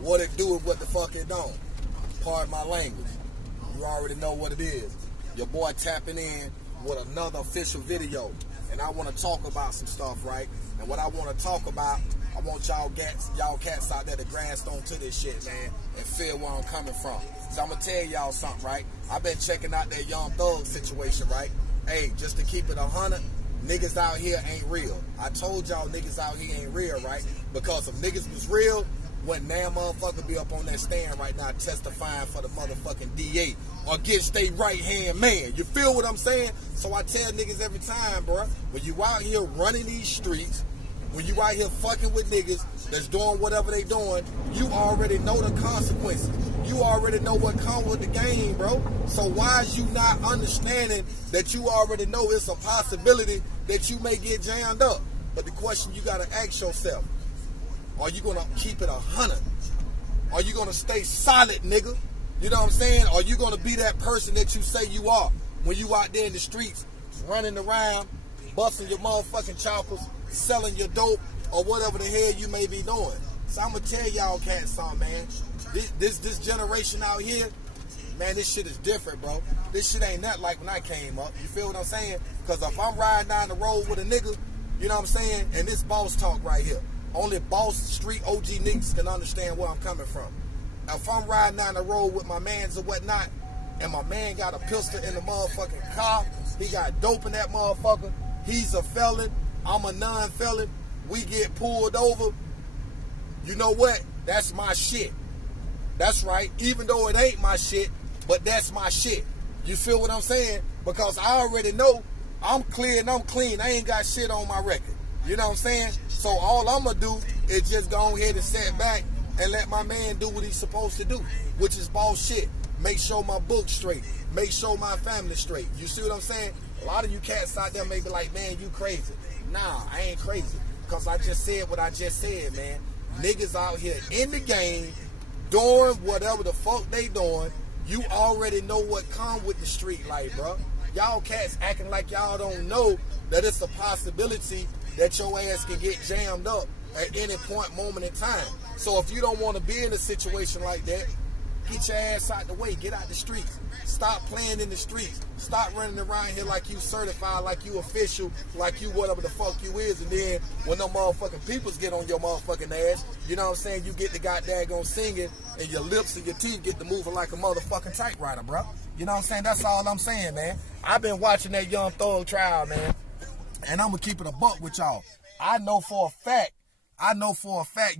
What it do and what the fuck it don't. Pardon my language. You already know what it is. Your boy tapping in with another official video. And I want to talk about some stuff, right? And what I want to talk about, I want y'all cats out there to grasp on to this shit, man, and feel where I'm coming from. So I'm going to tell y'all something, right? I've been checking out that Young Thug situation, right? Hey, just to keep it 100, niggas out here ain't real. I told y'all niggas out here ain't real, right? Because if niggas was real, wouldn't damn motherfucker be up on that stand right now testifying for the motherfucking DA or against they right-hand man. You feel what I'm saying? So I tell niggas every time, bro, when you out here running these streets, when you out here fucking with niggas that's doing whatever they doing, you already know the consequences. You already know what comes with the game, bro. So why is you not understanding that you already know it's a possibility that you may get jammed up? But the question you gotta ask yourself, are you gonna keep it 100? Are you gonna stay solid, nigga? You know what I'm saying? Are you gonna be that person that you say you are when you out there in the streets, running around, busting your motherfucking choppers, selling your dope, or whatever the hell you may be doing? So I'm gonna tell y'all cats something, man. This generation out here, man, this shit is different, bro. This shit ain't nothing like when I came up. You feel what I'm saying? Because if I'm riding down the road with a nigga, you know what I'm saying? And this boss talk right here. Only boss street OG niggas can understand where I'm coming from. Now, if I'm riding down the road with my mans or whatnot, and my man got a pistol in the motherfucking car, he got dope in that motherfucker, he's a felon, I'm a non-felon, we get pulled over, you know what? That's my shit. That's right. Even though it ain't my shit, but that's my shit. You feel what I'm saying? Because I already know I'm clear and I'm clean. I ain't got shit on my record. You know what I'm saying? So all I'm going to do is just go ahead and sit back and let my man do what he's supposed to do, which is boss shit. Make sure my book's straight. Make sure my family's straight. You see what I'm saying? A lot of you cats out there may be like, man, you crazy. Nah, I ain't crazy. Because I just said what I just said, man. Niggas out here in the game doing whatever the fuck they doing. You already know what come with the street life, bro. Y'all cats acting like y'all don't know that it's a possibility that your ass can get jammed up at any point, moment in time. So if you don't want to be in a situation like that, get your ass out the way. Get out the streets. Stop playing in the streets. Stop running around here like you certified, like you official, like you whatever the fuck you is. And then when them motherfucking peoples get on your motherfucking ass, you know what I'm saying, you get the goddamn singing and your lips and your teeth get to moving like a motherfucking typewriter, bro. You know what I'm saying? That's all I'm saying, man. I've been watching that Young Thug trial, man. And I'm going to keep it a buck with y'all. I know for a fact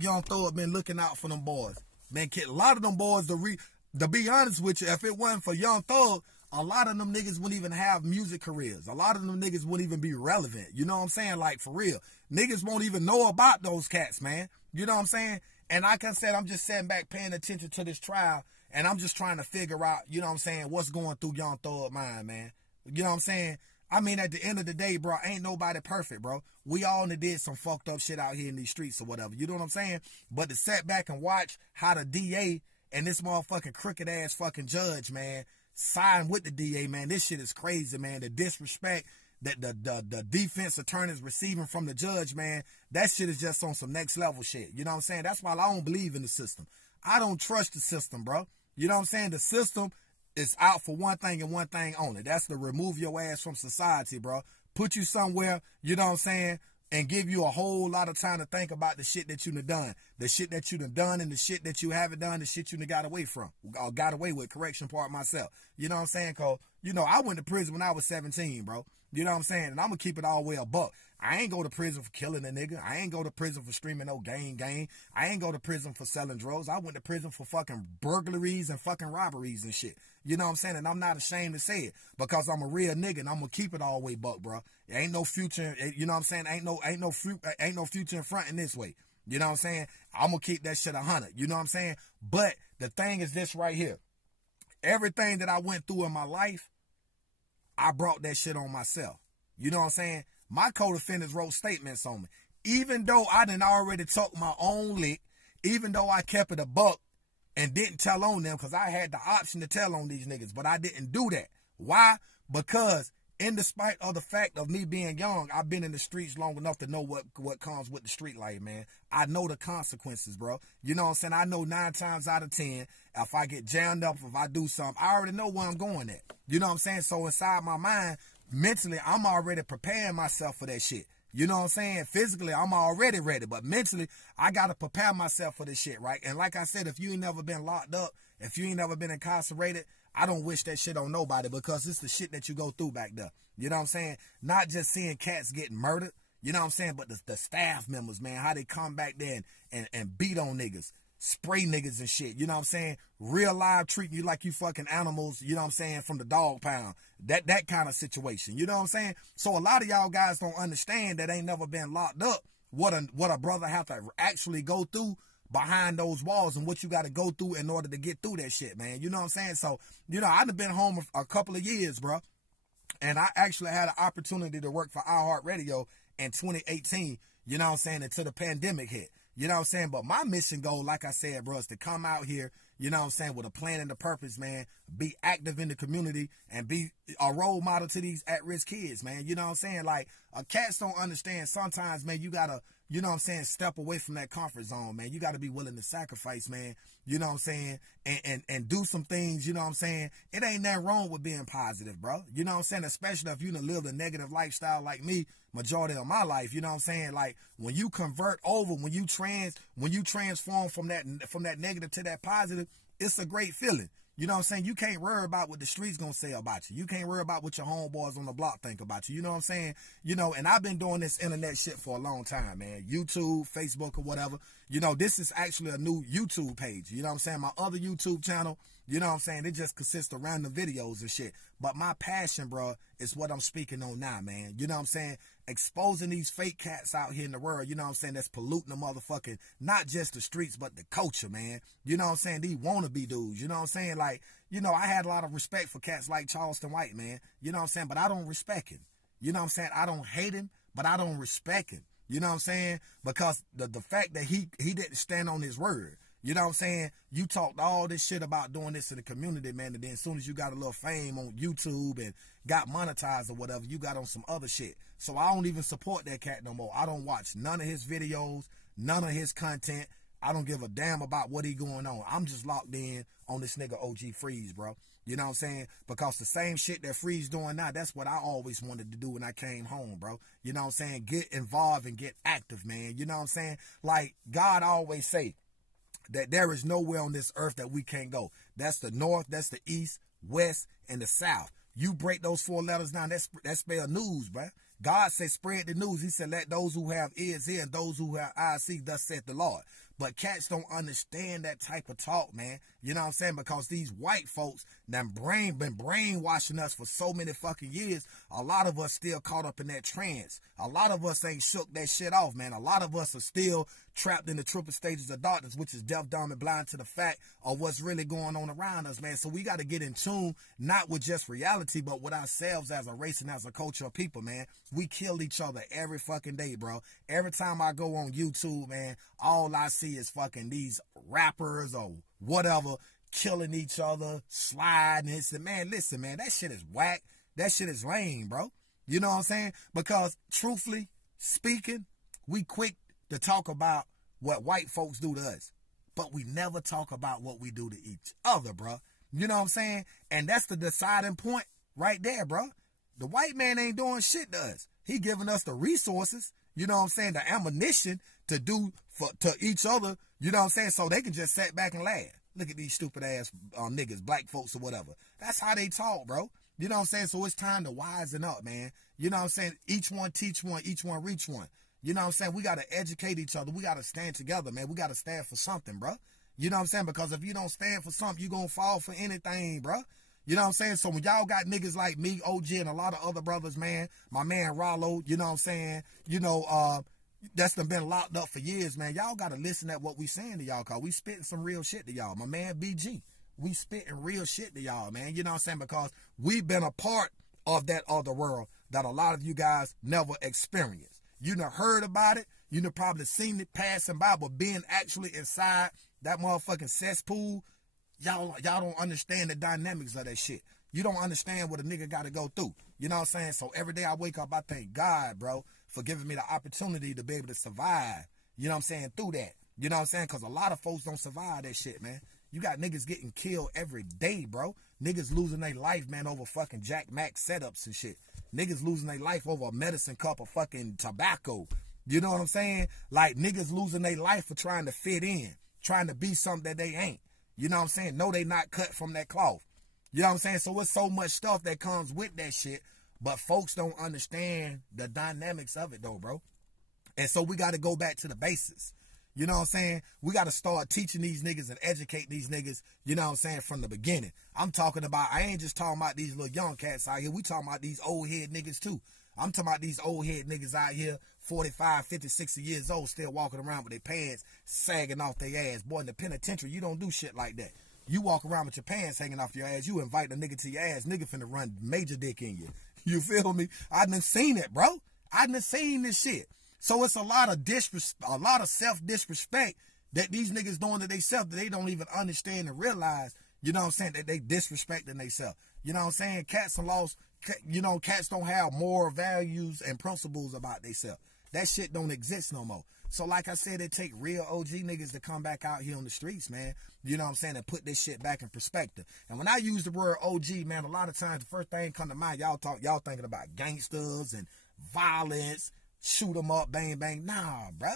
Young Thug been looking out for them boys. Man, a lot of them boys, to be honest with you, if it wasn't for Young Thug, a lot of them niggas wouldn't even have music careers. A lot of them niggas wouldn't even be relevant. You know what I'm saying? Like, for real. Niggas won't even know about those cats, man. You know what I'm saying? And like I said, I'm just sitting back paying attention to this trial, and I'm just trying to figure out, you know what I'm saying, what's going through Young Thug's mind, man. You know what I'm saying? I mean, at the end of the day, bro, ain't nobody perfect, bro. We all did some fucked up shit out here in these streets or whatever. You know what I'm saying? But to sit back and watch how the DA and this motherfucking crooked-ass fucking judge, man, side with the DA, man, this shit is crazy, man. The disrespect that the defense attorneys receiving from the judge, man, that shit is just on some next-level shit. You know what I'm saying? That's why I don't believe in the system. I don't trust the system, bro. You know what I'm saying? The system is out for one thing and one thing only. That's to remove your ass from society, bro. Put you somewhere, you know what I'm saying, and give you a whole lot of time to think about the shit that you done done. The shit that you done done and the shit that you haven't done, the shit you done got away from. Or got away with, correction part myself. You know what I'm saying? Cause, you know, I went to prison when I was 17, bro. You know what I'm saying? And I'm going to keep it all the way a buck. I ain't go to prison for killing a nigga. I ain't go to prison for screaming no gang. I ain't go to prison for selling drugs. I went to prison for fucking burglaries and fucking robberies and shit. You know what I'm saying? And I'm not ashamed to say it because I'm a real nigga and I'm going to keep it all the way buck, bro. There ain't no future, you know what I'm saying? Ain't no future in front in this way. You know what I'm saying? I'm going to keep that shit 100. You know what I'm saying? But the thing is this right here. Everything that I went through in my life, I brought that shit on myself. You know what I'm saying? My co-defendants wrote statements on me. Even though I done already took my own lick, even though I kept it a buck and didn't tell on them because I had the option to tell on these niggas, but I didn't do that. Why? Because in despite of the fact of me being young, I've been in the streets long enough to know what comes with the street life, man. I know the consequences, bro. You know what I'm saying? I know 9 times out of 10, if I get jammed up, if I do something, I already know where I'm going at. You know what I'm saying? So inside my mind, mentally, I'm already preparing myself for that shit. You know what I'm saying? Physically, I'm already ready, but mentally, I got to prepare myself for this shit, right? And like I said, if you ain't never been locked up, if you ain't never been incarcerated, I don't wish that shit on nobody, because it's the shit that you go through back there. You know what I'm saying? Not just seeing cats getting murdered, you know what I'm saying, but the staff members, man, how they come back there and beat on niggas, spray niggas and shit, you know what I'm saying? Real live treating you like you fucking animals, you know what I'm saying, from the dog pound. That kind of situation, you know what I'm saying? So a lot of y'all guys don't understand that ain't never been locked up, what a brother have to actually go through behind those walls and what you got to go through in order to get through that shit, man. You know what I'm saying? So, you know, I've been home a couple of years, bro. And I actually had an opportunity to work for iHeartRadio in 2018, you know what I'm saying, until the pandemic hit. You know what I'm saying? But my mission goal, like I said, bro, is to come out here, you know what I'm saying, with a plan and a purpose, man. Be active in the community and be a role model to these at-risk kids, man. You know what I'm saying? Like, cats don't understand. Sometimes, man, you gotta, you know what I'm saying, step away from that comfort zone, man. You gotta be willing to sacrifice, man. You know what I'm saying? And do some things, you know what I'm saying? It ain't nothing wrong with being positive, bro. You know what I'm saying? Especially if you done lived a negative lifestyle like me majority of my life, you know what I'm saying? Like, when you convert over, when you transform from that negative to that positive, it's a great feeling. You know what I'm saying? You can't worry about what the streets gonna say about you. You can't worry about what your homeboys on the block think about you. You know what I'm saying? You know, and I've been doing this internet shit for a long time, man. YouTube, Facebook, or whatever. You know, this is actually a new YouTube page. You know what I'm saying? My other YouTube channel, you know what I'm saying, it just consists of random videos and shit. But my passion, bro, is what I'm speaking on now, man. You know what I'm saying? Exposing these fake cats out here in the world, you know what I'm saying, that's polluting the motherfucking, not just the streets, but the culture, man. You know what I'm saying? These wannabe dudes, you know what I'm saying? Like, you know, I had a lot of respect for cats like Charleston White, man. You know what I'm saying? But I don't respect him. You know what I'm saying? I don't hate him, but I don't respect him. You know what I'm saying? Because the fact that he didn't stand on his word. You know what I'm saying? You talked all this shit about doing this in the community, man, and then as soon as you got a little fame on YouTube and got monetized or whatever, you got on some other shit. So I don't even support that cat no more. I don't watch none of his videos, none of his content. I don't give a damn about what he going on. I'm just locked in on this nigga OG Freeze, bro. You know what I'm saying? Because the same shit that Freeze doing now, that's what I always wanted to do when I came home, bro. You know what I'm saying? Get involved and get active, man. You know what I'm saying? Like God always say, that there is nowhere on this earth that we can't go. That's the north, that's the east, west, and the south. You break those 4 letters down, that's spell news, bruh. God said spread the news. He said let those who have ears hear and those who have eyes see, thus saith the Lord. But cats don't understand that type of talk, man. You know what I'm saying? Because these white folks been brainwashing us for so many fucking years. A lot of us still caught up in that trance. A lot of us ain't shook that shit off, man. A lot of us are still trapped in the triple stages of darkness, which is deaf, dumb, and blind to the fact of what's really going on around us, man. So we got to get in tune, not with just reality, but with ourselves as a race and as a culture of people, man. We kill each other every fucking day, bro. Every time I go on YouTube, man, all I see is fucking these rappers or whatever killing each other, sliding. It's man, listen, man, that shit is whack. That shit is lame, bro. You know what I'm saying? Because truthfully speaking, we quick to talk about what white folks do to us, but we never talk about what we do to each other, bro. You know what I'm saying? And that's the deciding point right there, bro. The white man ain't doing shit to us. He giving us the resources, you know what I'm saying, the ammunition to do to each other, you know what I'm saying, so they can just sit back and laugh. Look at these stupid ass niggas, black folks or whatever. That's how they talk, bro. You know what I'm saying? So it's time to wisen up, man. You know what I'm saying? Each one teach one, each one reach one. You know what I'm saying? We got to educate each other. We got to stand together, man. We got to stand for something, bro. You know what I'm saying? Because if you don't stand for something, you going to fall for anything, bro. You know what I'm saying? So when y'all got niggas like me, OG, and a lot of other brothers, man, my man Rollo, you know what I'm saying? You know, that's been locked up for years, man. Y'all got to listen at what we saying to y'all, cause we spitting some real shit to y'all. My man BG, we spitting real shit to y'all, man. You know what I'm saying? Because we've been a part of that other world that a lot of you guys never experienced. You done heard about it. You done probably seen it passing by, but being actually inside that motherfucking cesspool, y'all don't understand the dynamics of that shit. You don't understand what a nigga got to go through. You know what I'm saying? So every day I wake up, I thank God, bro, for giving me the opportunity to be able to survive. You know what I'm saying? Through that. You know what I'm saying? Because a lot of folks don't survive that shit, man. You got niggas getting killed every day, bro. Niggas losing their life, man, over fucking Jack Mac setups and shit. Niggas losing their life over a medicine cup of fucking tobacco. You know what I'm saying? Like, niggas losing their life for trying to fit in, trying to be something that they ain't. You know what I'm saying? No, they not cut from that cloth. You know what I'm saying? So it's so much stuff that comes with that shit, but folks don't understand the dynamics of it, though, bro. And so we got to go back to the basics. You know what I'm saying? We got to start teaching these niggas and educate these niggas, you know what I'm saying, from the beginning. I'm talking about, I ain't just talking about these little young cats out here. We talking about these old head niggas too. I'm talking about these old head niggas out here, 45, 50, 60 years old, still walking around with their pants sagging off their ass. Boy, in the penitentiary, you don't do shit like that. You walk around with your pants hanging off your ass, you invite a nigga to your ass, nigga finna run major dick in you. You feel me? I done seen it, bro. I done seen this shit. So it's a lot of self-disrespect that these niggas doing to themselves that they don't even understand and realize, you know what I'm saying, that they disrespecting themselves. You know what I'm saying? Cats are lost, you know, cats don't have moral values and principles about themselves. That shit don't exist no more. So like I said, it take real OG niggas to come back out here on the streets, man. You know what I'm saying? And put this shit back in perspective. And when I use the word OG, man, a lot of times the first thing come to mind, y'all thinking about gangsters and violence, shoot 'em up, bang, bang. Nah, bruh.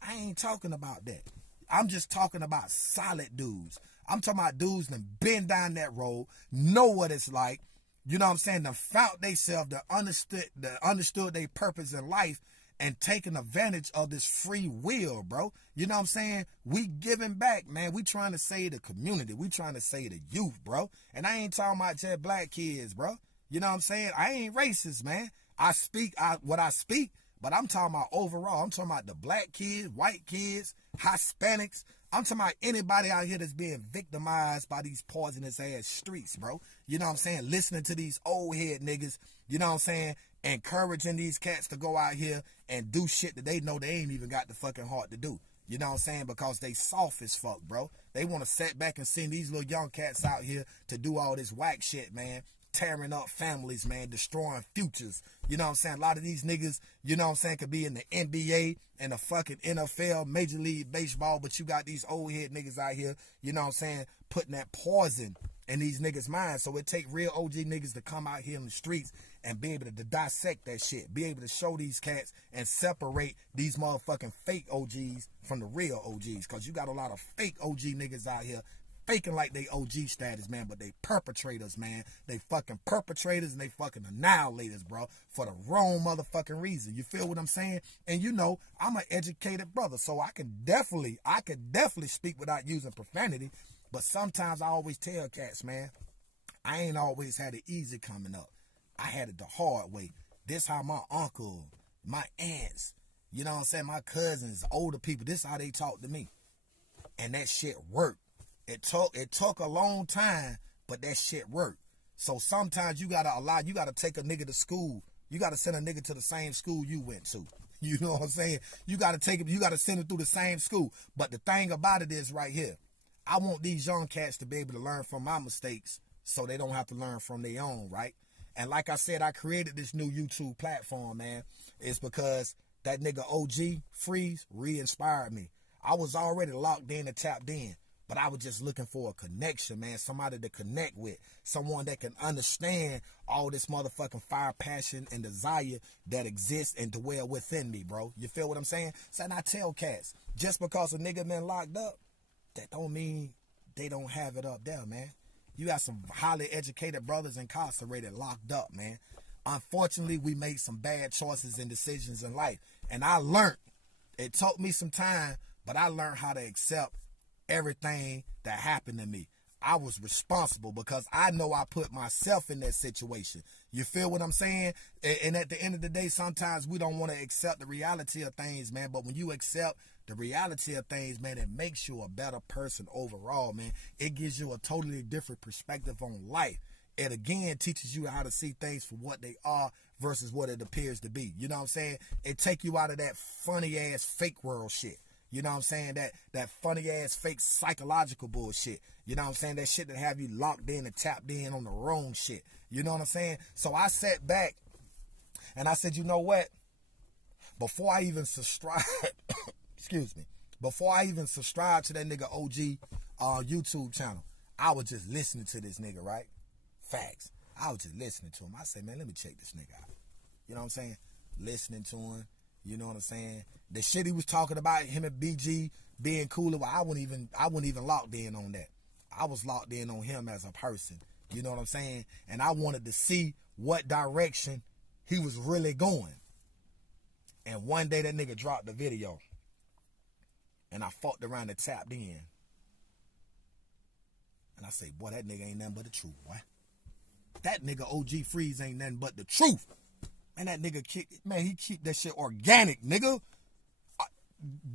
I ain't talking about that. I'm just talking about solid dudes. I'm talking about dudes that been down that road, know what it's like. You know what I'm saying? That found themselves, that understood their purpose in life and taking advantage of this free will, bro. You know what I'm saying? We giving back, man. We trying to save the community. We trying to save the youth, bro. And I ain't talking about just black kids, bro. You know what I'm saying? I ain't racist, man. I speak what I speak. But I'm talking about overall. I'm talking about the black kids, white kids, Hispanics. I'm talking about anybody out here that's being victimized by these poisonous ass streets, bro. You know what I'm saying? Listening to these old head niggas, you know what I'm saying? Encouraging these cats to go out here and do shit that they know they ain't even got the fucking heart to do. You know what I'm saying? Because they soft as fuck, bro. They want to sit back and send these little young cats out here to do all this whack shit, man. Tearing up families, man, destroying futures. You know what I'm saying? A lot of these niggas, you know what I'm saying, could be in the NBA and the fucking NFL, Major League Baseball, but you got these old head niggas out here, you know what I'm saying, putting that poison in these niggas' minds. So it take real OG niggas to come out here in the streets and be able to dissect that shit, be able to show these cats and separate these motherfucking fake OGs from the real OGs. Because you got a lot of fake OG niggas out here faking like they OG status, man, but they perpetrators, man. They fucking perpetrators and they fucking annihilators, bro, for the wrong motherfucking reason. You feel what I'm saying? And you know, I'm an educated brother, so I could definitely speak without using profanity, but sometimes I always tell cats, man, I ain't always had it easy coming up. I had it the hard way. This how my uncle, my aunts, you know what I'm saying, my cousins, older people, this how they talk to me. And that shit worked. It took a long time, but that shit worked. So sometimes you gotta take a nigga to school. You gotta send a nigga to the same school you went to. You know what I'm saying? You gotta send him through the same school. But the thing about it is right here, I want these young cats to be able to learn from my mistakes so they don't have to learn from their own, right? And like I said, I created this new YouTube platform, man. It's because that nigga OG Freeze re-inspired me. I was already locked in and tapped in. But I was just looking for a connection, man. Somebody to connect with. Someone that can understand all this motherfucking fire, passion, and desire that exists and dwell within me, bro. You feel what I'm saying? So I tell cats, just because a nigga been locked up, that don't mean they don't have it up there, man. You got some highly educated brothers incarcerated, locked up, man. Unfortunately, we made some bad choices and decisions in life. And I learned. It took me some time, but I learned how to accept everything that happened to me. I was responsible because I know I put myself in that situation. You feel what I'm saying? And at the end of the day, sometimes we don't want to accept the reality of things, man. But when you accept the reality of things, man, it makes you a better person overall, man. It gives you a totally different perspective on life. It again teaches you how to see things for what they are versus what it appears to be. You know what I'm saying? It take you out of that funny ass fake world shit. You know what I'm saying? That funny ass fake psychological bullshit. You know what I'm saying? That shit that have you locked in and tapped in on the wrong shit. You know what I'm saying? So I sat back and I said, you know what? Before I even subscribe, excuse me, before I even subscribe to that nigga OG YouTube channel, I was just listening to this nigga, right? Facts. I was just listening to him. I said, man, let me check this nigga out. You know what I'm saying? Listening to him. You know what I'm saying? The shit he was talking about, him and BG being cooler, well, I wasn't even locked in on that. I was locked in on him as a person. You know what I'm saying? And I wanted to see what direction he was really going. And one day that nigga dropped the video. And I fucked around and tapped in. And I say, boy, that nigga ain't nothing but the truth, boy. That nigga OG Freeze ain't nothing but the truth. Man, that nigga, he keep that shit organic, nigga.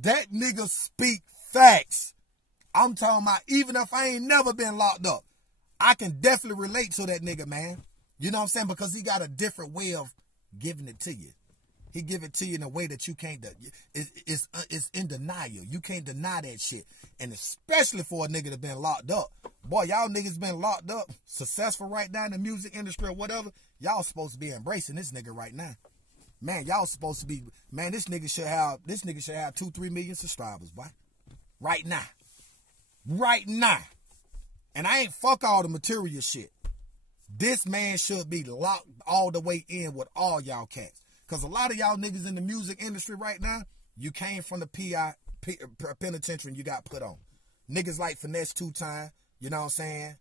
That nigga speak facts. I'm talking about, even if I ain't never been locked up, I can definitely relate to that nigga, man. You know what I'm saying? Because he got a different way of giving it to you. He give it to you in a way that you can't, it's in denial. You can't deny that shit. And especially for a nigga that been locked up. Boy, y'all niggas been locked up, successful right now in the music industry or whatever. Y'all supposed to be embracing this nigga right now. Man, y'all supposed to be, man, this nigga should have 2-3 million subscribers, boy. Right now. Right now. And I ain't fuck all the material shit. This man should be locked all the way in with all y'all cats. Because a lot of y'all niggas in the music industry right now, you came from the penitentiary and you got put on. Niggas like Finesse 2 Time, you know what I'm saying?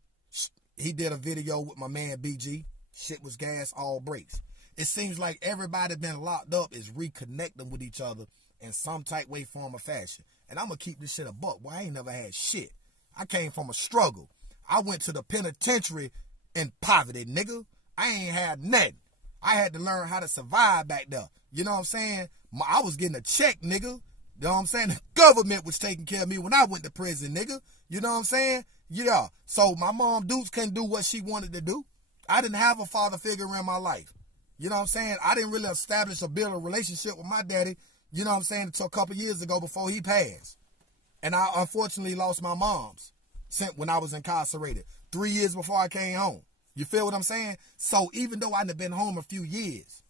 He did a video with my man BG. Shit was gas, all breaks. It seems like everybody been locked up is reconnecting with each other in some type, way, form, or fashion. And I'm going to keep this shit a buck. Boy, I ain't never had shit. I came from a struggle. I went to the penitentiary in poverty, nigga. I ain't had nothing. I had to learn how to survive back there. You know what I'm saying? I was getting a check, nigga. You know what I'm saying? The government was taking care of me when I went to prison, nigga. You know what I'm saying? Yeah. So my mom Dukes couldn't do what she wanted to do. I didn't have a father figure in my life. You know what I'm saying? I didn't really establish or build a relationship with my daddy, you know what I'm saying, until a couple years ago before he passed. And I unfortunately lost my mom's when I was incarcerated. 3 years before I came home. You feel what I'm saying? So even though I've been home a few years,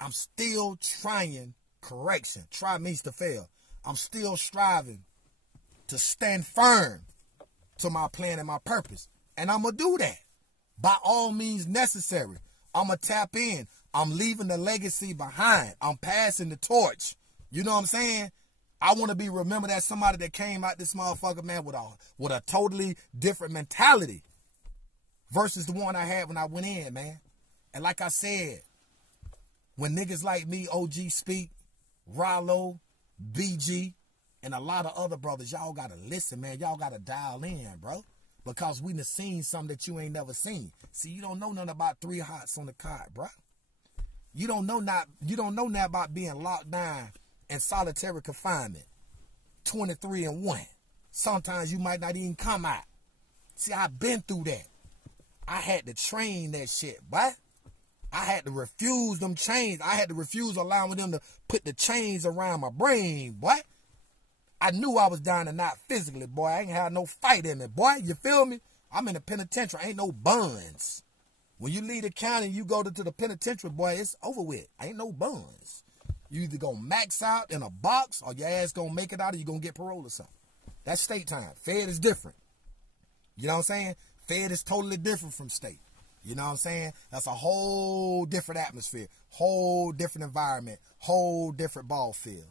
I'm still trying correction. Try means to fail. I'm still striving to stand firm to my plan and my purpose. And I'm going to do that. By all means necessary. I'm going to tap in. I'm leaving the legacy behind. I'm passing the torch. You know what I'm saying? I want to be remembered as somebody that came out this motherfucker, man, with a totally different mentality versus the one I had when I went in, man. And like I said, when niggas like me, OG Speak, Rollo, BG, and a lot of other brothers, y'all got to listen, man. Y'all got to dial in, bro. Because we done seen something that you ain't never seen. See, you don't know nothing about 3 hots on the cot, bro. You don't know nothing about being locked down in solitary confinement. 23-1. Sometimes you might not even come out. See, I've been through that. I had to train that shit, but I had to refuse them chains. I had to refuse allowing them to put the chains around my brain, boy. I knew I was down and not physically, boy. I ain't had no fight in me, boy. You feel me? I'm in the penitentiary. Ain't no buns. When you leave the county and you go to the penitentiary, boy, it's over with. Ain't no buns. You either gonna max out in a box or your ass gonna make it out or you gonna get parole or something. That's state time. Fed is different. You know what I'm saying? Fed is totally different from state. You know what I'm saying? That's a whole different atmosphere. Whole different environment. Whole different ball field.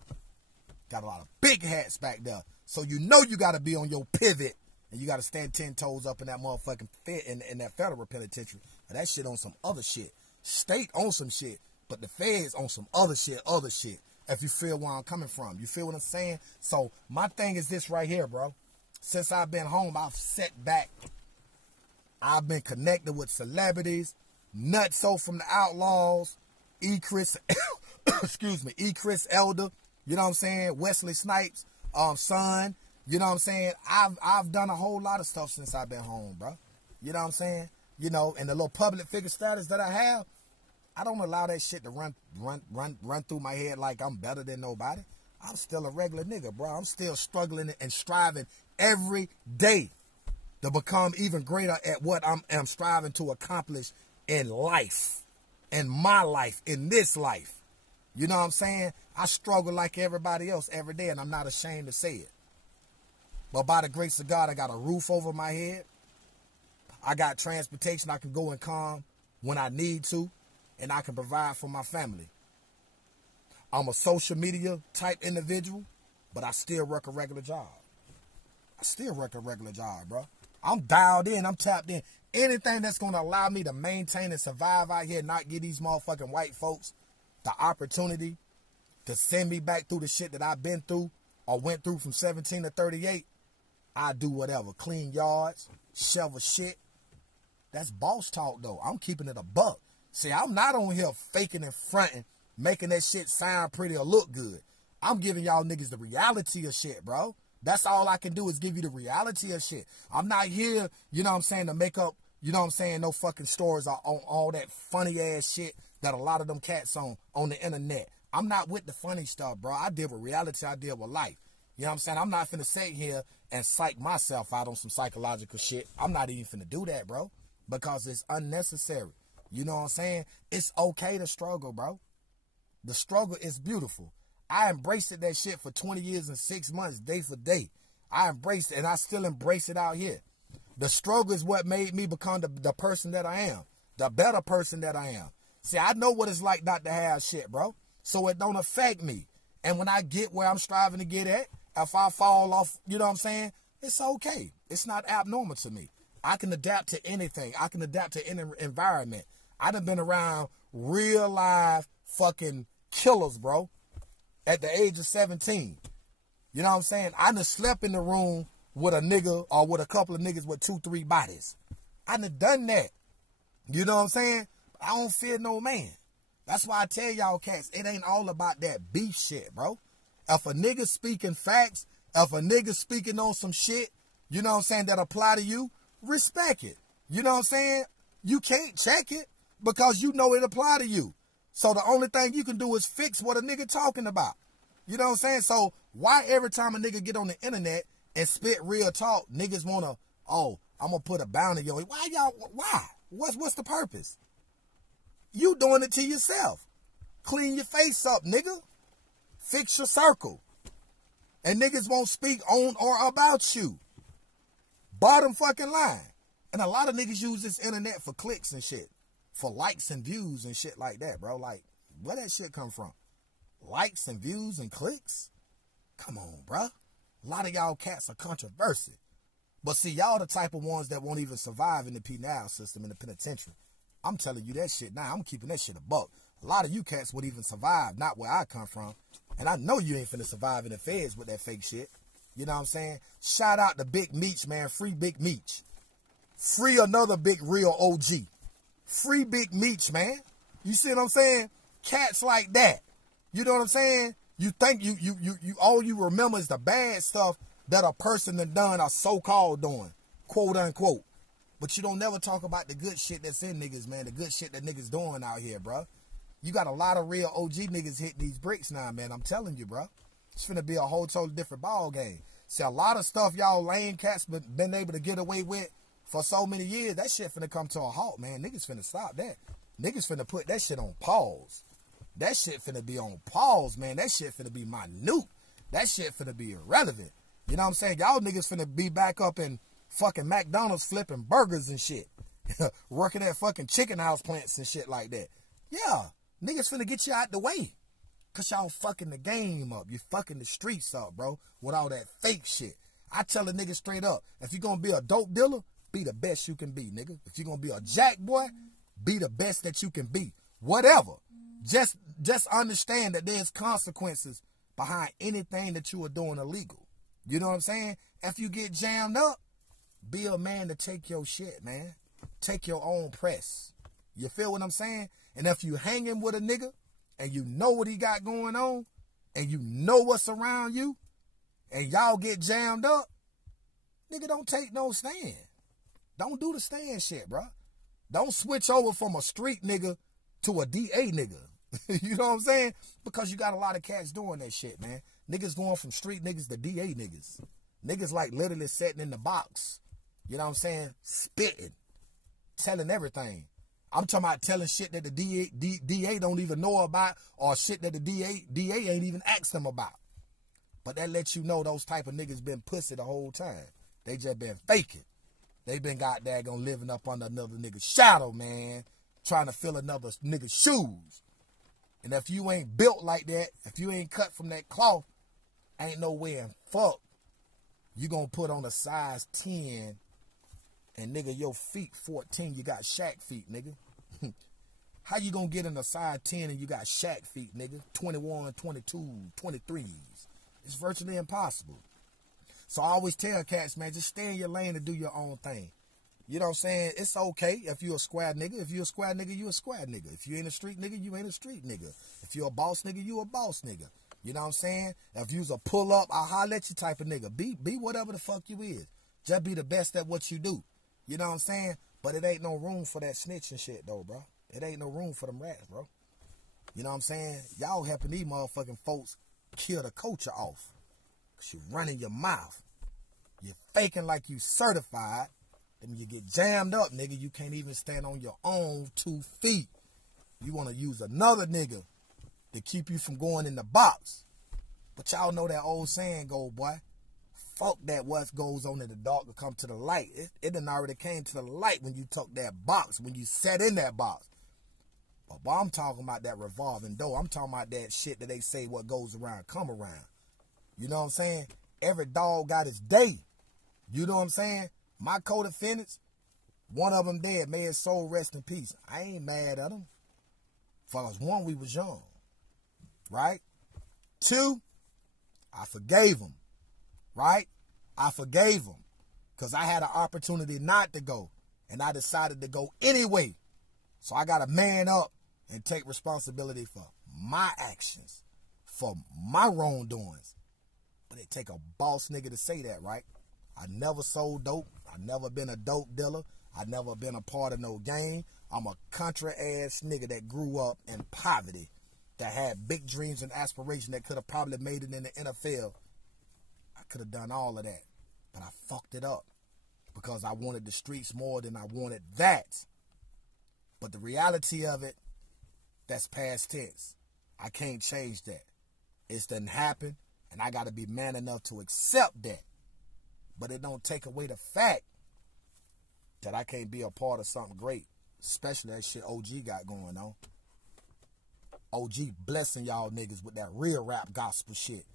Got a lot of big hats back there. So you know you got to be on your pivot. And you got to stand 10 toes up in that motherfucking in that federal penitentiary. But that shit on some other shit. State on some shit. But the feds on some other shit. If you feel where I'm coming from. You feel what I'm saying? So my thing is this right here, bro. Since I've been home, I've sat back. I've been connected with celebrities. Nutso from the Outlaws. Chris Elder. You know what I'm saying? Wesley Snipes, son. You know what I'm saying? I've done a whole lot of stuff since I've been home, bro. You know what I'm saying? You know, and the little public figure status that I have, I don't allow that shit to run through my head like I'm better than nobody. I'm still a regular nigga, bro. I'm still struggling and striving every day to become even greater at what I'm striving to accomplish in life, in my life, in this life. You know what I'm saying? I struggle like everybody else every day, and I'm not ashamed to say it. But by the grace of God, I got a roof over my head. I got transportation. I can go and come when I need to, and I can provide for my family. I'm a social media type individual, but I still work a regular job. I still work a regular job, bro. I'm dialed in. I'm tapped in. Anything that's going to allow me to maintain and survive out here and not give these motherfucking white folks the opportunity to send me back through the shit that I've been through or went through from 17 to 38, I do whatever. Clean yards, shovel shit. That's boss talk, though. I'm keeping it a buck. See, I'm not on here faking and fronting, making that shit sound pretty or look good. I'm giving y'all niggas the reality of shit, bro. That's all I can do is give you the reality of shit. I'm not here, you know what I'm saying, to make up, you know what I'm saying, no fucking stories on all that funny ass shit that a lot of them cats on the internet. I'm not with the funny stuff, bro. I deal with reality. I deal with life. You know what I'm saying? I'm not finna sit here and psych myself out on some psychological shit. I'm not even finna do that, bro, because it's unnecessary. You know what I'm saying? It's okay to struggle, bro. The struggle is beautiful. I embraced that shit for 20 years and 6 months, day for day. I embraced it, and I still embrace it out here. The struggle is what made me become the person that I am, the better person that I am. See, I know what it's like not to have shit, bro, so it don't affect me. And when I get where I'm striving to get at, if I fall off, you know what I'm saying, it's okay. It's not abnormal to me. I can adapt to anything. I can adapt to any environment. I done been around real live fucking killers, bro, at the age of 17. You know what I'm saying? I done slept in the room with a nigga or with a couple of niggas with 2-3 bodies. I done done that. You know what I'm saying? I don't fear no man. That's why I tell y'all cats, it ain't all about that beef shit, bro. If a nigga speaking facts, if a nigga speaking on some shit, you know what I'm saying, that apply to you, respect it. You know what I'm saying? You can't check it because you know it apply to you. So the only thing you can do is fix what a nigga talking about. You know what I'm saying? So why every time a nigga get on the internet and spit real talk, niggas want to, oh, I'm going to put a bounty on you. Why? What's the purpose? You doing it to yourself. Clean your face up, nigga. Fix your circle. And niggas won't speak on or about you. Bottom fucking line. And a lot of niggas use this internet for clicks and shit. For likes and views and shit like that, bro. Like, where that shit come from? Likes and views and clicks? Come on, bro. A lot of y'all cats are controversial. But see, y'all the type of ones that won't even survive in the penal system, in the penitentiary. I'm telling you that shit now. I'm keeping that shit a buck. A lot of you cats would even survive, not where I come from. And I know you ain't finna survive in the feds with that fake shit. You know what I'm saying? Shout out to Big Meech, man. Free Big Meech. Free another big real OG. Free Big Meech, man. You see what I'm saying? Cats like that. You know what I'm saying? You think you all you remember is the bad stuff that a person done or so-called doing, quote unquote. But you don't never talk about the good shit that's in niggas, man. The good shit that niggas doing out here, bro. You got a lot of real OG niggas hitting these bricks now, man. I'm telling you, bro. It's finna be a whole totally different ball game. See, a lot of stuff y'all lame cats been able to get away with for so many years, that shit finna come to a halt, man. Niggas finna stop that. Niggas finna put that shit on pause. That shit finna be on pause, man. That shit finna be minute. That shit finna be irrelevant. You know what I'm saying? Y'all niggas finna be back up in fucking McDonald's flipping burgers and shit. Working at fucking chicken house plants and shit like that. Yeah, niggas finna get you out the way. Cause y'all fucking the game up. You fucking the streets up, bro. With all that fake shit. I tell a nigga straight up, if you gonna be a dope dealer, be the best you can be, nigga. If you gonna be a jack boy, be the best that you can be. Whatever. Just understand that there's consequences behind anything that you are doing illegal. You know what I'm saying? If you get jammed up, be a man to take your shit, man. Take your own press. You feel what I'm saying? And if you hanging with a nigga and you know what he got going on and you know what's around you and y'all get jammed up, nigga, don't take no stand. Don't do the stand shit, bro. Don't switch over from a street nigga to a DA nigga. You know what I'm saying? Because you got a lot of cats doing that shit, man. Niggas going from street niggas to DA niggas. Niggas like literally sitting in the box. You know what I'm saying? Spitting. Telling everything. I'm talking about telling shit that the DA don't even know about, or shit that the DA ain't even asked them about. But that lets you know those type of niggas been pussy the whole time. They just been faking. They been got daggone living up under another nigga's shadow, man. Trying to fill another nigga's shoes. And if you ain't built like that, if you ain't cut from that cloth, ain't no way in fuck you gonna put on a size 10 and nigga your feet 14, you got Shaq feet, nigga. How you gonna get in a size 10 and you got Shaq feet, nigga? 21, 22, 23s. It's virtually impossible. So I always tell cats, man, just stay in your lane and do your own thing. You know what I'm saying? It's okay if you a square nigga. If you a square nigga, you a square nigga. If you ain't a street nigga, you ain't a street nigga. If you a boss nigga, you a boss nigga. You know what I'm saying? If you's a pull up, I'll holler at you type of nigga. Be whatever the fuck you is. Just be the best at what you do. You know what I'm saying? But it ain't no room for that snitching shit though, bro. It ain't no room for them rats, bro. You know what I'm saying? Y'all helping these motherfucking folks kill the culture off. Cause you running your mouth. You're faking like you certified. Then you get jammed up, nigga. You can't even stand on your own 2 feet. You want to use another nigga to keep you from going in the box. But y'all know that old saying go, boy. Fuck that what goes on in the dark will come to the light. It done already came to the light when you took that box, when you sat in that box. But boy, I'm talking about that revolving door. I'm talking about that shit that they say what goes around come around. You know what I'm saying? Every dog got his day. You know what I'm saying? My co-defendants, one of them dead. May his soul rest in peace. I ain't mad at him. For us, one, we was young. Right? 2, I forgave him. Right? I forgave him. Because I had an opportunity not to go. And I decided to go anyway. So I got to man up and take responsibility for my actions. For my wrongdoings. But it take a boss nigga to say that, right? I never sold dope. I never been a dope dealer. I never been a part of no gang. I'm a country ass nigga that grew up in poverty. That had big dreams and aspirations that could have probably made it in the NFL. I could have done all of that. But I fucked it up. Because I wanted the streets more than I wanted that. But the reality of it, that's past tense. I can't change that. It's done happen. And I got to be man enough to accept that. But it don't take away the fact that I can't be a part of something great. Especially that shit OG got going on. OG blessing y'all niggas with that real rap gospel shit.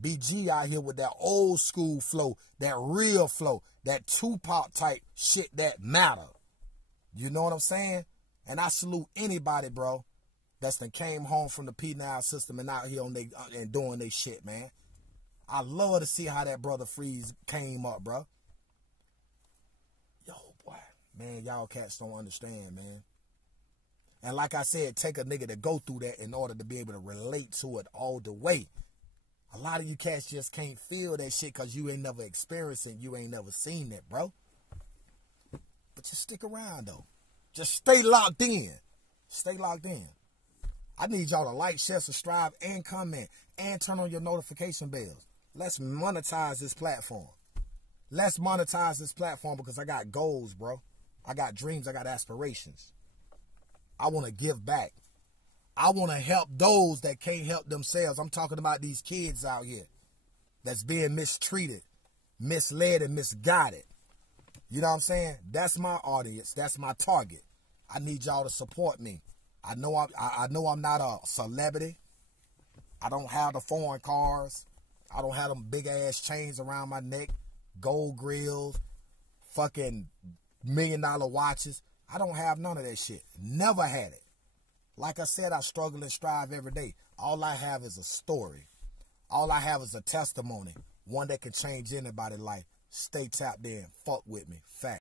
BG out here with that old school flow, that real flow, that Tupac type shit that matter. You know what I'm saying? And I salute anybody, bro, that's done came home from the P9 system and out here on they and doing they shit, man. I love to see how that Brother Freeze came up, bro. Yo, boy. Man, y'all cats don't understand, man. And like I said, take a nigga to go through that in order to be able to relate to it all the way. A lot of you cats just can't feel that shit because you ain't never experienced it. You ain't never seen it, bro. But just stick around, though. Just stay locked in. Stay locked in. I need y'all to like, share, subscribe, and comment. And turn on your notification bells. Let's monetize this platform. Let's monetize this platform because I got goals, bro. I got dreams. I got aspirations. I want to give back. I want to help those that can't help themselves. I'm talking about these kids out here that's being mistreated, misled, and misguided. You know what I'm saying? That's my audience. That's my target. I need y'all to support me. I know I'm not a celebrity. I don't have the foreign cars. I don't have them big ass chains around my neck, gold grills, fucking $1 million watches. I don't have none of that shit. Never had it. Like I said, I struggle and strive every day. All I have is a story. All I have is a testimony. One that can change anybody's life. Stay tapped in. Fuck with me. Fact.